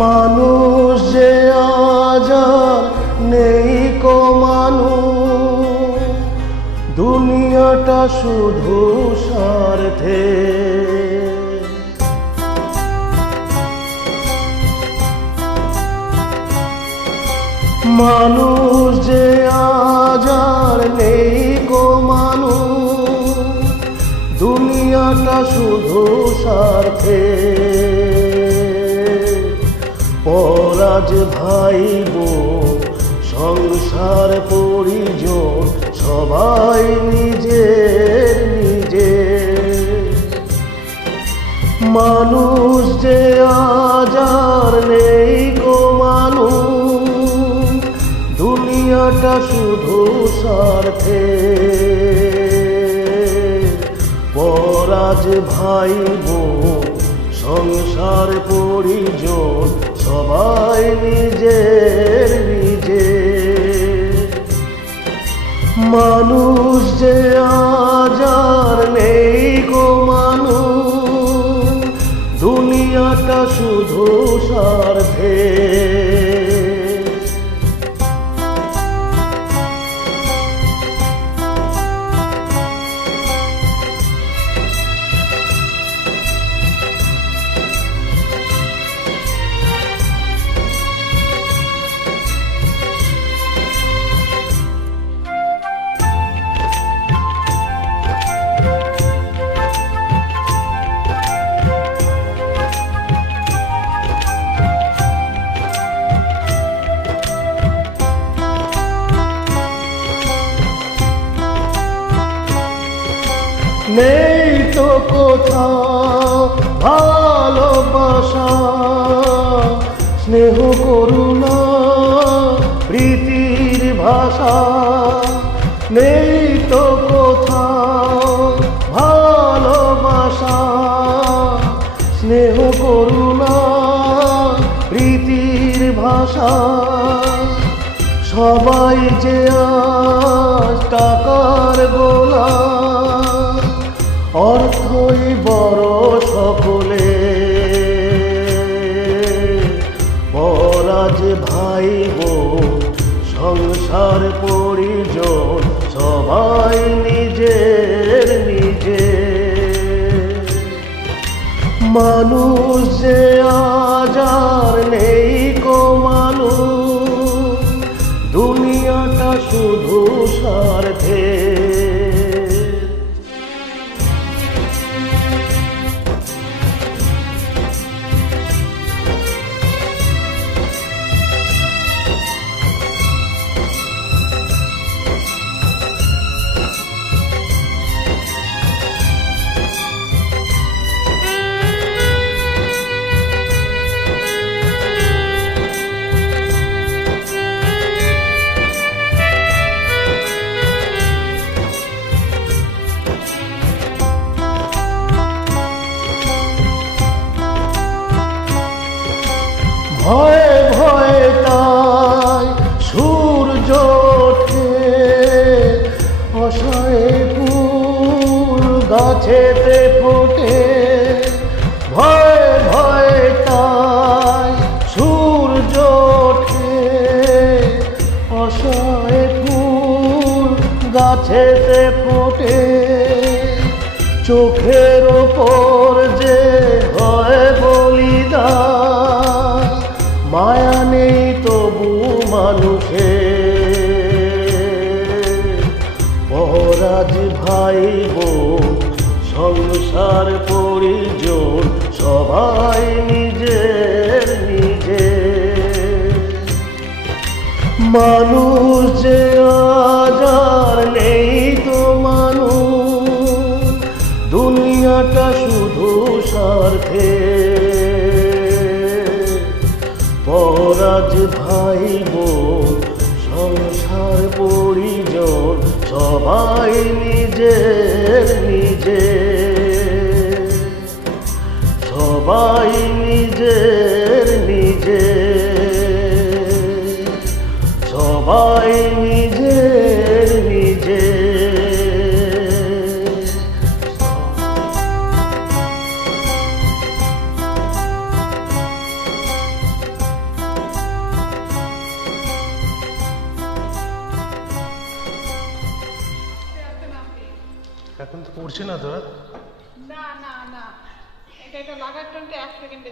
মানুষ যে আজ আর নেই কো মানুষ, দুনিয়াটা শুধু স্বার্থে। মানুষ যে আজ আর নেই গো মানুষ, দুনিয়াটা শুধু স্বার্থে। পরাজ ভাই বোন সংসার পরিজন সবাই নিজের নিজের। মানুষ যে আজ আর নেই গো মানুষ, দুনিয়াটা শুধু স্বার্থে। পরাজ ভাই বোন সংসার পরিজন সবাই নিজের নিজের। মানুষ যে আজ আর নেই গো মানুষ, দুনিয়াটা শুধু স্বার্থে। নেই তো কোথাও ভালোবাসা, স্নেহ করুণা প্রীতির ভাষা। নেই তো কোথাও ভালোবাসা, স্নেহ করুণা প্রীতির ভাষা। সবাই যে আজ টাকার গোলাম, অর্থই বড় সকলে। পরাজ ভাই বোন সংসার পরিজন সবাই নিজের নিজের। মানুষ যে আজ আর নেই গো মানুষ, দুনিয়াটা শুধু স্বার্থে। ভয়ে ভয়ে তাই সূর্য ওঠে, অসহায় ফুল গাছেতে ফোটে। ভয়ে ভয়ে তাই সূর্য ওঠে, অসহায় ফুল গাছেতে ফোটে। চোখের ওপর যে হয় বলিদান, মায়া নেই তবু মানুষে। পরাজ ভাই বোন সংসার পরিজন সবাই নিজের নিজের। মানুষ যে আজ আর নেই তো মানুষ, দুনিয়াটা শুধু স্বার্থে। পরাজ ভাই বোন সংসার পরিজন সবাই নিজের নিজের। সবাই নিজের নিজের। সবাই নিজের নিজের। এখন তো পড়ছে না তোরা। না না না, এটা লাগার টাইমটা 1 সেকেন্ডে